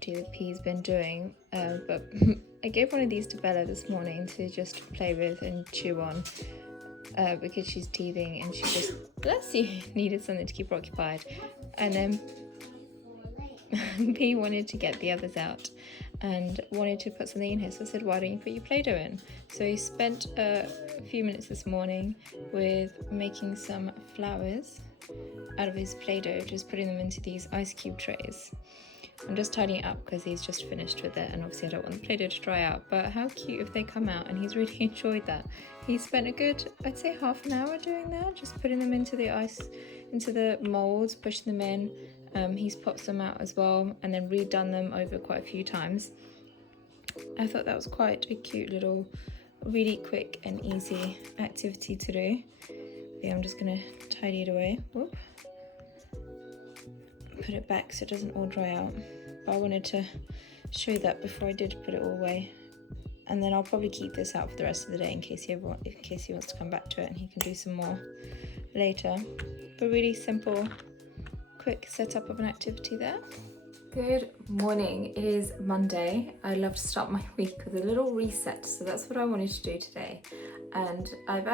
activity that P's been doing, but I gave one of these to Bella this morning to just play with and chew on, because she's teething and she just, bless you, needed something to keep her occupied. And then P wanted to get the others out and wanted to put something in here, so I said, why don't you put your Play-Doh in? So he spent a few minutes this morning with making some flowers out of his Play-Doh, just putting them into these ice cube trays. I'm just tidying it up because he's just finished with it, and obviously I don't want the Play-Doh to dry out, but how cute if they come out, and he's really enjoyed that. He spent a good, I'd say half an hour doing that, just putting them into the ice, into the molds, pushing them in. He's popped some out as well and then redone them over quite a few times. I thought that was quite a cute little, really quick and easy activity to do. Yeah, I'm just gonna tidy it away. Whoop. Put it back so it doesn't all dry out. But I wanted to show that before I did put it all away. And then I'll probably keep this out for the rest of the day in case he wants to come back to it, and he can do some more later. But really simple, quick setup of an activity there. Good morning. It is Monday. I love to start my week with a little reset, so that's what I wanted to do today. And I've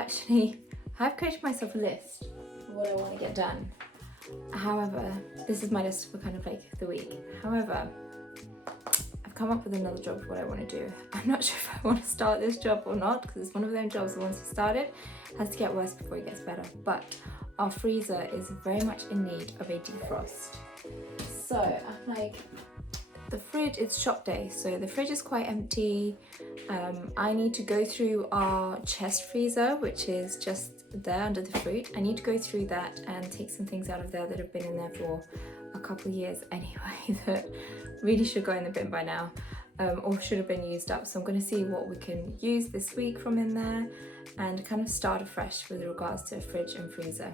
created myself a list of what I want to get done. However, this is my list for kind of like the week. However, I've come up with another job for what I want to do. I'm not sure if I want to start this job or not, because it's one of those jobs that once it started has to get worse before it gets better. But our freezer is very much in need of a defrost. So I'm like, the fridge, it's shop day, so the fridge is quite empty. I need to go through our chest freezer, which is just there under the fruit. I need to go through that and take some things out of there that have been in there for a couple of years anyway, that really should go in the bin by now, or should have been used up. So I'm going to see what we can use this week from in there and kind of start afresh with regards to fridge and freezer.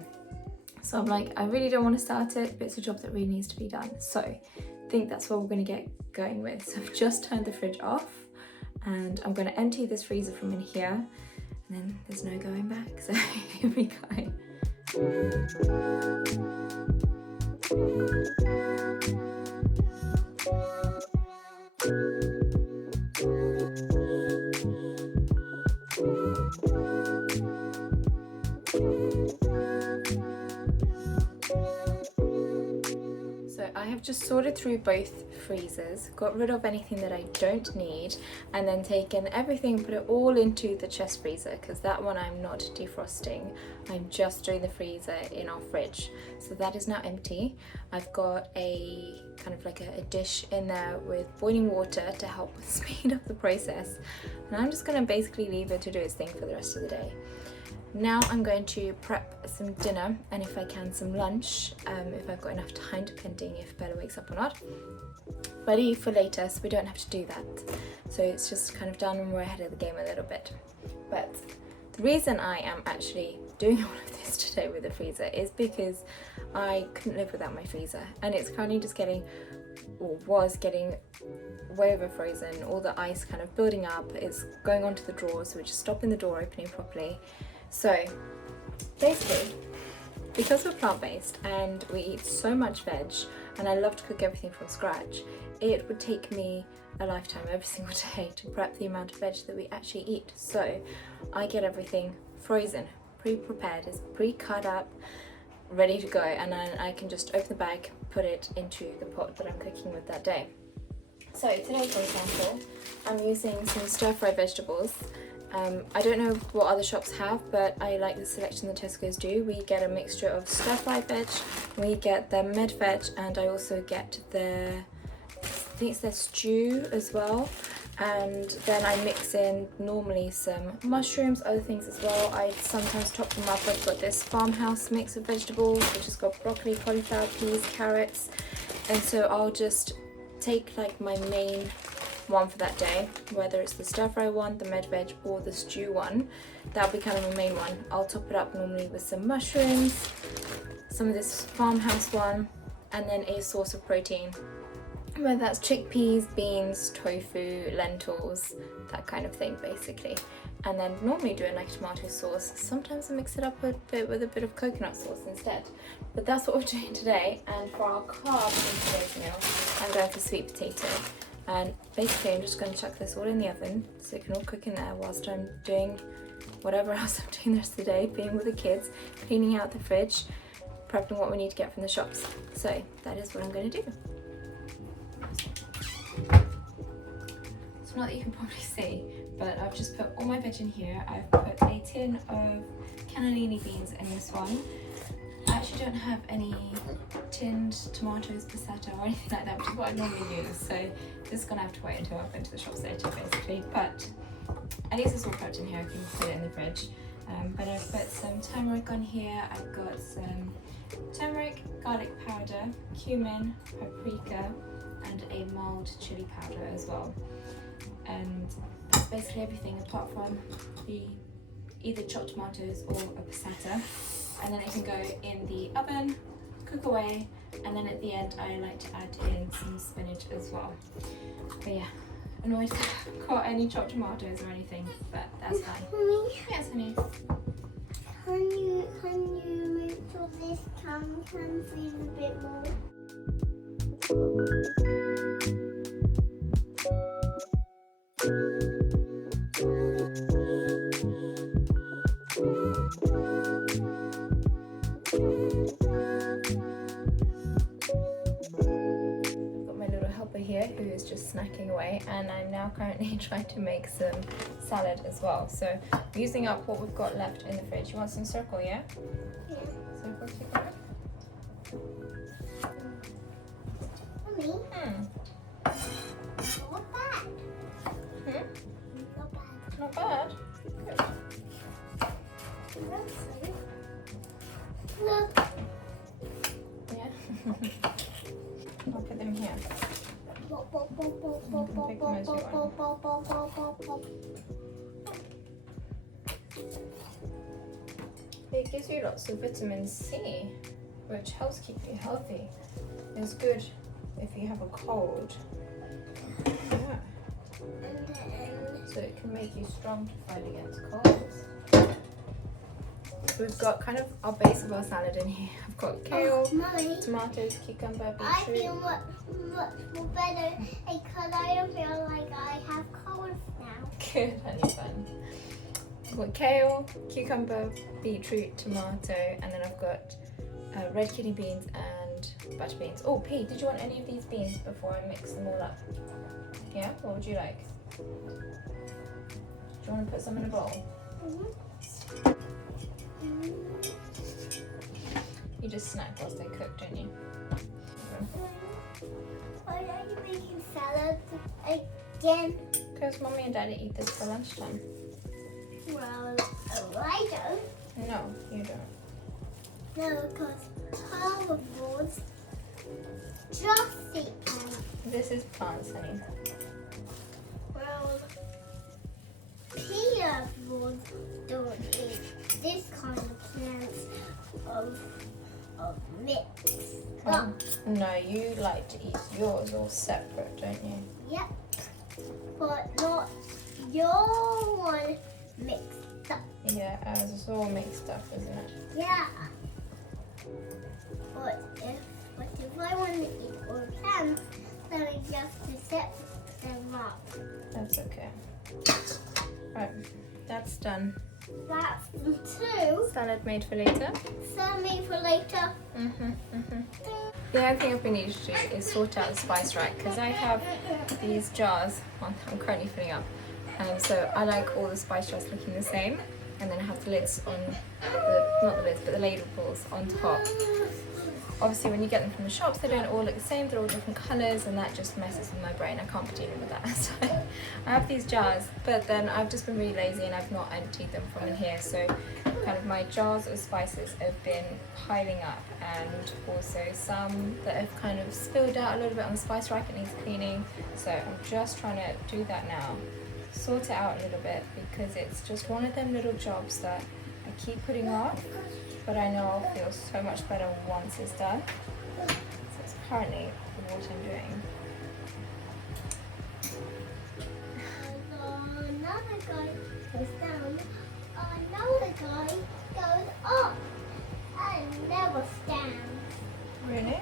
So I'm like, I really don't want to start it, but it's a job that really needs to be done. So I think that's what we're going to get going with. So I've just turned the fridge off and I'm going to empty this freezer from in here, and then there's no going back. So here we go. I have just sorted through both freezers, got rid of anything that I don't need, and then taken everything, put it all into the chest freezer, because that one I'm not defrosting. I'm just doing the freezer in our fridge. So that is now empty. I've got a kind of like a dish in there with boiling water to help speed up the process. And I'm just going to basically leave it to do its thing for the rest of the day. Now I'm going to prep some dinner, and if I can some lunch, if I've got enough time, depending if Bella wakes up or not, ready for later, so we don't have to do that. So it's just kind of done and we're ahead of the game a little bit. But the reason I am actually doing all of this today with the freezer is because I couldn't live without my freezer, and it's currently just getting, or was getting, way over frozen. All the ice kind of building up, it's going onto the drawers, which is stopping the door opening properly. So basically, because we're plant-based and we eat so much veg, and I love to cook everything from scratch, it would take me a lifetime every single day to prep the amount of veg that we actually eat. So I get everything frozen, pre-prepared, it's pre-cut up, ready to go, and then I can just open the bag, put it into the pot that I'm cooking with that day. So today, for example, I'm using some stir-fried vegetables. I don't know what other shops have, but I like the selection that Tesco's do. We get a mixture of stir-fried veg, we get the med veg, and I also get I think it's their stew as well. And then I mix in normally some mushrooms, other things as well. I sometimes top them up. I've got this farmhouse mix of vegetables, which has got broccoli, cauliflower, peas, carrots. And so I'll just take like my main one for that day, whether it's the stir fry one, the med veg, or the stew one. That'll be kind of my main one. I'll top it up normally with some mushrooms, some of this farmhouse one, and then a source of protein, whether that's chickpeas, beans, tofu, lentils, that kind of thing basically. and then normally do it like tomato sauce. Sometimes I mix it up with a bit of coconut sauce instead. But that's what we're doing today. And for our carbs in today's meal, I'm going for sweet potato. And basically I'm just going to chuck this all in the oven so it can all cook in there whilst I'm doing whatever else I'm doing the rest of the day, being with the kids, cleaning out the fridge, prepping what we need to get from the shops. So that is what I'm going to do. So not that you can probably see, but I've just put all my veg in here. I've put a tin of cannellini beans in this one. I actually don't have any tinned tomatoes, passata or anything like that, which is what I normally use. So this is going to have to wait until I've been to the shops later basically. But at least it's all prepped in here, I can put it in the fridge. But I've put some turmeric on here. I've got some turmeric, garlic powder, cumin, paprika, and a mild chili powder as well. And that's basically everything apart from the either chopped tomatoes or a passata. And then it can go in the oven, cook away, and then at the end I like to add in some spinach as well. But yeah, annoyed that I haven't got any chopped tomatoes or anything, but that's fine. Mommy, Yes, honey. Can you make sure this can freeze a bit more? Here who is just snacking away, and I'm now currently trying to make some salad as well. So using up what we've got left in the fridge. You want some circle, yeah? Yeah. Circle cucumber? Mommy, not bad. Not bad. Not bad. Good. Look. Yeah. I'll put them here. It gives you lots of vitamin C, which helps keep you healthy. It's good if you have a cold. Yeah. So it can make you strong to fight against colds. We've got kind of our base of our salad in here. I've got kale, tomatoes, cucumber, beetroot. I feel much more better because I don't feel like I have colds now. Good, honey bun. I've got kale, cucumber, beetroot, tomato, and then I've got red kidney beans and butter beans. Oh, P, did you want any of these beans before I mix them all up? Yeah, what would you like? Do you want to put some in a bowl? You just snack whilst they cook, don't you? Why are you making salad again? Because Mommy and Daddy eat this for lunchtime. Well, I don't. No, you don't. No, because herbivores just eat plants. This is plants, honey. Well, herbivores don't eat this kind of plants of mix. Oh, no, you like to eat yours all separate, don't you? Yep, but not your one mixed up. Yeah, ours is all mixed up, isn't it? Yeah. But if I want to eat all plants, then I just to set them up. That's okay. Right, that's done. That's two. Salad made for later. Send me for later. The other thing I've been needing to do is sort out the spice rack because I have these jars I'm currently filling up. So I like all the spice jars looking the same, and then I have the lids on, not the lids, but the labels on top. Obviously when you get them from the shops they don't all look the same, they're all different colours, and that just messes with my brain. I can't be dealing with that. So I have these jars, but then I've just been really lazy and I've not emptied them from in here, so kind of my jars of spices have been piling up, and also some that have kind of spilled out a little bit on the spice rack. It needs cleaning, so I'm just trying to do that now, sort it out a little bit, because it's just one of them little jobs that I keep putting off, but I know I'll feel so much better once it's done. So it's currently what I'm doing. Another guy is down. Another guy goes up and never stands. Really?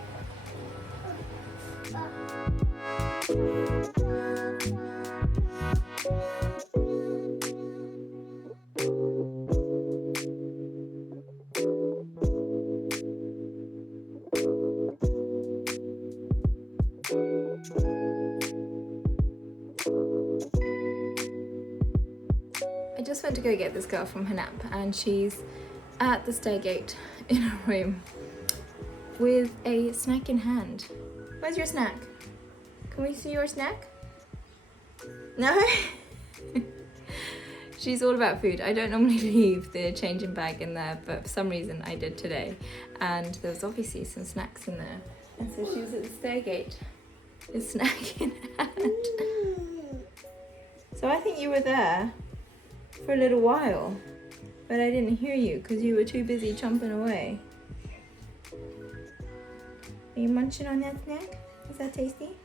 I just went to go get this girl from her nap, and she's at the stairgate in her room with a snack in hand. Where's your snack? Can we see your snack? No? She's all about food. I don't normally leave the changing bag in there, but for some reason I did today. And there was obviously some snacks in there. And so she was at the stairgate with snack in hand. So I think you were there for a little while, but I didn't hear you because you were too busy chomping away. Are you munching on that snack? Is that tasty?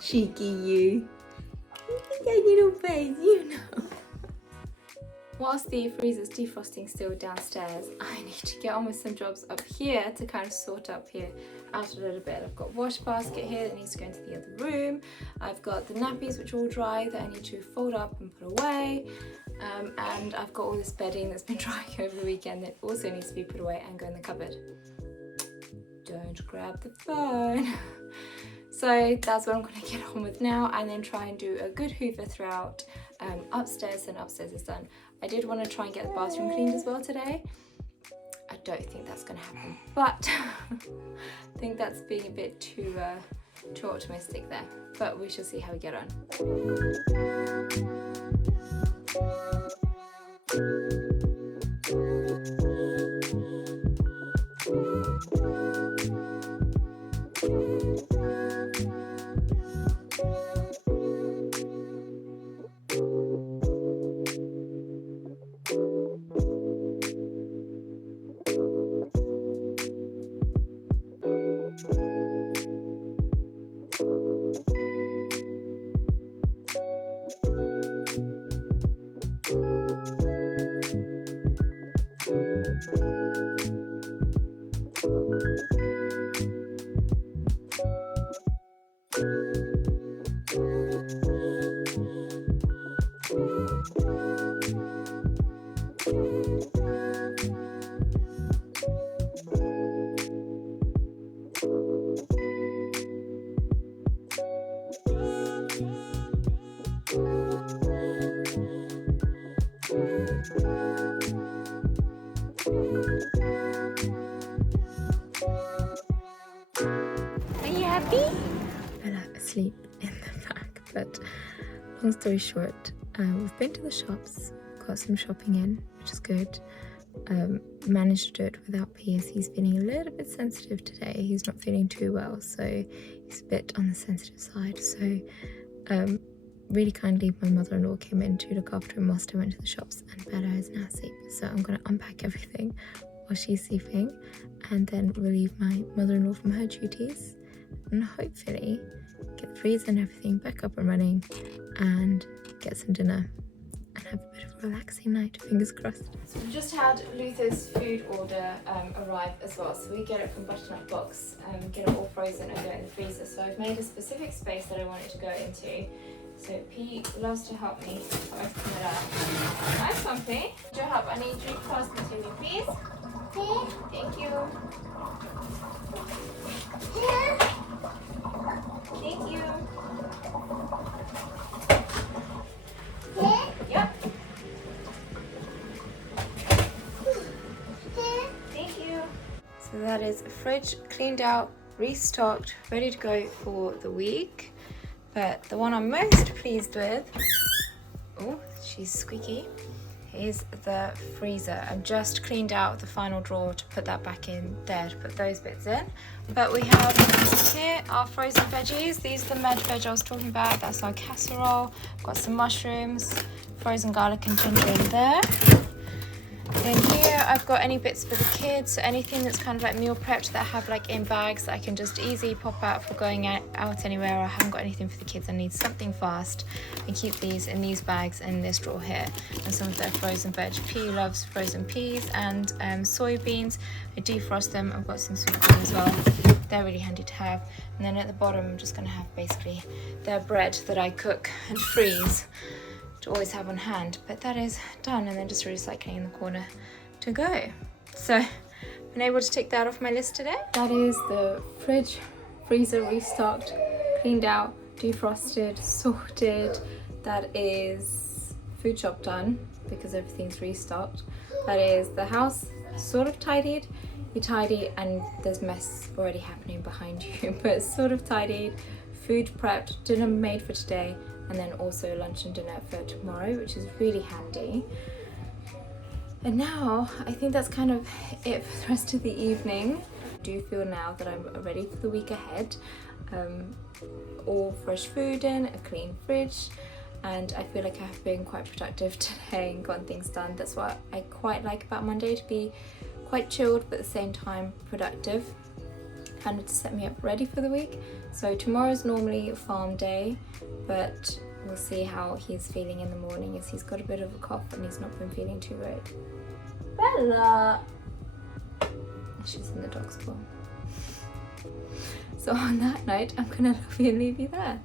Cheeky you. That little face, you know. Whilst the freezer's defrosting still downstairs, I need to get on with some jobs up here to kind of sort up here out a little bit. I've got a wash basket here that needs to go into the other room. I've got the nappies which are all dry that I need to fold up and put away. And I've got all this bedding that's been drying over the weekend that also needs to be put away and go in the cupboard. Don't grab the phone. So that's what I'm going to get on with now, and then try and do a good hoover throughout upstairs, and upstairs is done. I did want to try and get the bathroom cleaned as well today. I don't think that's going to happen, but I think that's being a bit too optimistic there, but we shall see how we get on. Bella asleep in the back, but long story short, we've been to the shops, got some shopping in, which is good. Managed to do it without Piers. He's feeling a little bit sensitive today. He's not feeling too well, so he's a bit on the sensitive side. So really kindly my mother-in-law came in to look after him whilst I went to the shops, and Bella is now asleep. So I'm going to unpack everything while she's sleeping, and then relieve my mother-in-law from her duties, and hopefully get the freezer and everything back up and running and get some dinner and have a bit of a relaxing night, fingers crossed. So we just had Luther's food order arrive as well, so we get it from Butternut Box, get it all frozen and go in the freezer. So I've made a specific space that I want it to go into. So P loves to help me open it up. Nice one, P. Do you help? I need you to pass it to me, please. Here, Thank you. here, Thank you. here, Yep. here. Thank you. So that is a fridge cleaned out, restocked, ready to go for the week. But the one I'm most pleased with, oh, she's squeaky, is the freezer. I've just cleaned out the final drawer to put that back in there, to put those bits in. But we have here our frozen veggies. These are the med veg I was talking about. That's our casserole. Got some mushrooms, frozen garlic and ginger in there. In here I've got any bits for the kids, so anything that's kind of like meal prepped that I have like in bags that I can just easily pop out for going out anywhere. I haven't got anything for the kids, I need something fast. I keep these in these bags in this drawer here, and some of their frozen veg. P loves frozen peas and soybeans. I defrost them. I've got some sweet corn as well. They're really handy to have. And then at the bottom I'm just going to have basically their bread that I cook and freeze to always have on hand. But that is done, and then just recycling in the corner to go. So I've been able to take that off my list today. That is the fridge, freezer restocked, cleaned out, defrosted, sorted. That is food shop done because everything's restocked. That is the house sort of tidied. You tidy and there's mess already happening behind you, but sort of tidied, food prepped, dinner made for today, and then also lunch and dinner for tomorrow, which is really handy. And now I think that's kind of it for the rest of the evening. I do feel now that I'm ready for the week ahead. All fresh food in, a clean fridge, and I feel like I've been quite productive today and gotten things done. That's what I quite like about Monday, to be quite chilled but at the same time productive, kind of to set me up ready for the week. So tomorrow's normally a farm day, but we'll see how he's feeling in the morning, as he's got a bit of a cough and he's not been feeling too great. Bella! She's in the dog's bowl. So on that note, I'm gonna love you and leave you there.